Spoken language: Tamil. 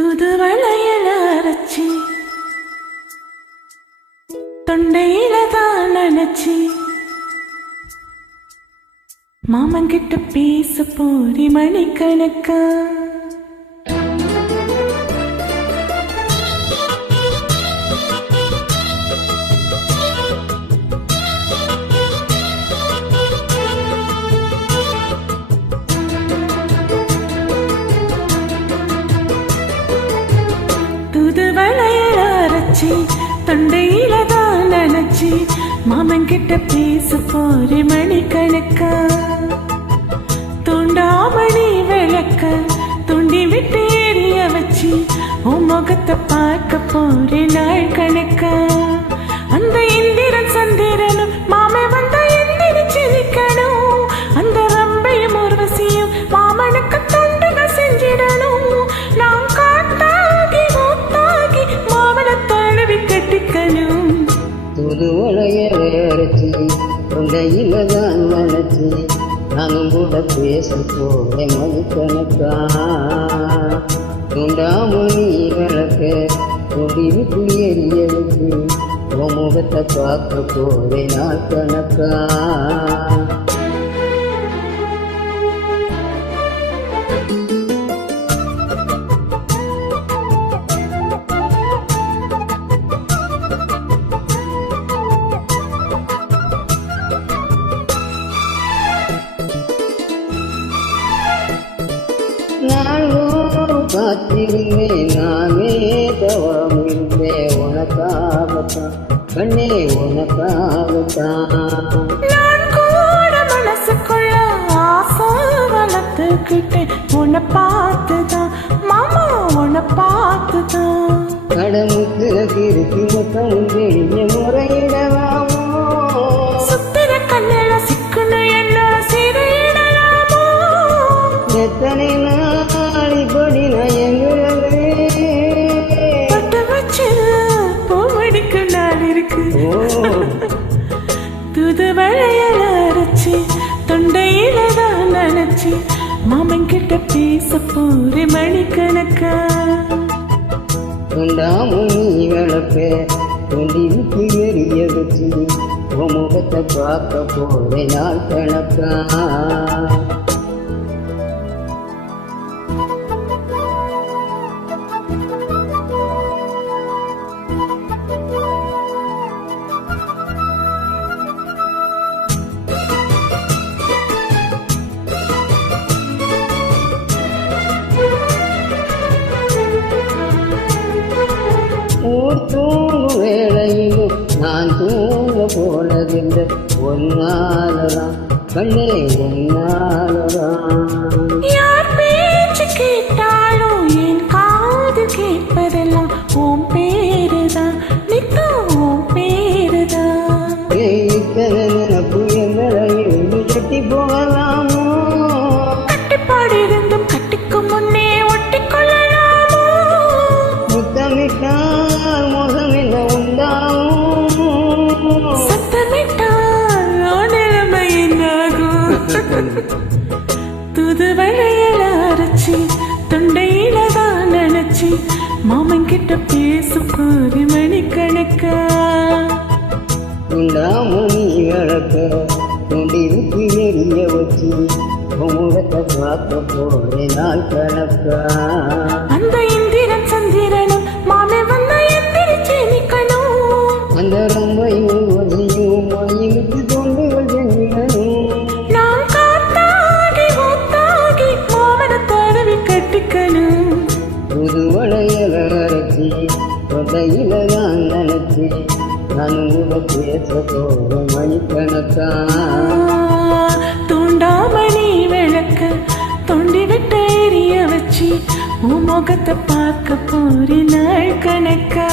தூதுவளையல அரைச்சி தொண்டையில தான் நினைச்சி மாமன்கிட்ட பேச போரி மணிக்கணக்கா தூதுவளையல அரைச்சி தொண்டையில தான் நினைச்சி மாமன்கிட்ட பேச போரி மணிக்கணக்கா தூண்டாமணி விளக்க துண்டி விட்டு எரிய வச்சு உன் முகத்தை பார்க்க போறே நாள் கணக்கா அந்த இந்திரன் சந்திரனும் மாமே வந்த எந்திரிச்சு நிக்கணும் அந்த ரம்பையும் உர்வசியும் மாமனுக்கு தொண்டுகள் செஞ்சிடணும் நாம் காத்தாகி மூத்தாகி மாமனை தழுவி கட்டிக்கணும் தூதுவளையல அரைச்சி தொண்டையில தான் நினைச்சி நானும் கூட பேச போறேன் மணிக்கணக்கா தூண்டாமணி விளக்க கொடி விட்டு எரிய வச்சு உன் முகத்தை பார்க்க போறேன் நாள் கணக்கா நானும் காத்திருந்தேன் நானே தவமிருந்தேன் உனக்காகத்தான் கண்ணே உனக்காகத்தான் நான் கூட மனசுக்குள்ள ஆசை வளர்த்துக்கிட்டேன் உன்னை பார்த்துதான் மாமா உன்னை பார்த்துதான் கடமுத்துல திருப்பி மொத்தம் வெளிய முறையிடலாமோ சுத்திர கண்ணில சிக்குன்னு என்ன சிறையிடலாமோ எத்தனை நாள் இப்படி நயங்குறதே பட்டு வச்சு பூமடிக்கு நாள் இருக்கு தூதுவளையல அரைச்சி தொண்டையில தான் நினைச்சி மாமன் கிட்ட பேச போறே மணிக்கணக்கா தூண்டாமணி விளக்க கொண்டி விட்டு எரிய வச்சு உன் முகத்தை பார்க்க போறேன் நாள் கணக்கா ஊர் தூங்கும் வேளையிலும் நான் தூங்க போனதில்லை ஒன்னாலதான் கண்ணே ஒன்னாலதான் யார் பேச்சு கேட்டாலும் என் காது கேட்பதெல்லாம் உன் பேருதான் நித்தம் உன் பேருதான் இத்தனை நினப்பு எங்களையும் கட்டி போகலாமோ கட்டுப்பாடு இருந்தும் கட்டிக்கும் முன்னே ஒட்டிக்கொள்ளலாமோ முத்தமிட்டால் மோசமில்ல உண்டாகும் சத்தமிட்டால் நிலைமை என்னாகும் தூதுவளையல அரைச்சி தொண்டையில தான் நினைச்சி மாமன் கிட்ட பேச போறே மணிக்கணக்கா தூண்டாமணி விளக்க கொண்டி விட்டு எரிய வச்சு முகத்தை பார்க்க போறேன் நாள் கணக்கா அந்த இந்திரன் சந்திரனும் மாமே வந்த எந்திரிச்சு நிக்கணும் அந்த ரம்பையும் வசியும் மொழிக்கு தொண்டுகள் செஞ்சிடணும் நாம் காத்தாகி மூத்தாகி மாமனை தடவி கட்டிக்கணும் புதுவளையல அரைச்சி தொண்டையில தான் நினைச்சி நானும் கூட பேச போறேன் மணிக்கணக்கா தூண்டாமணி விளக்க தொண்டி விட்டு எரிய வச்சு உன் முகத்தை பார்க்க போறே நாள் கணக்கா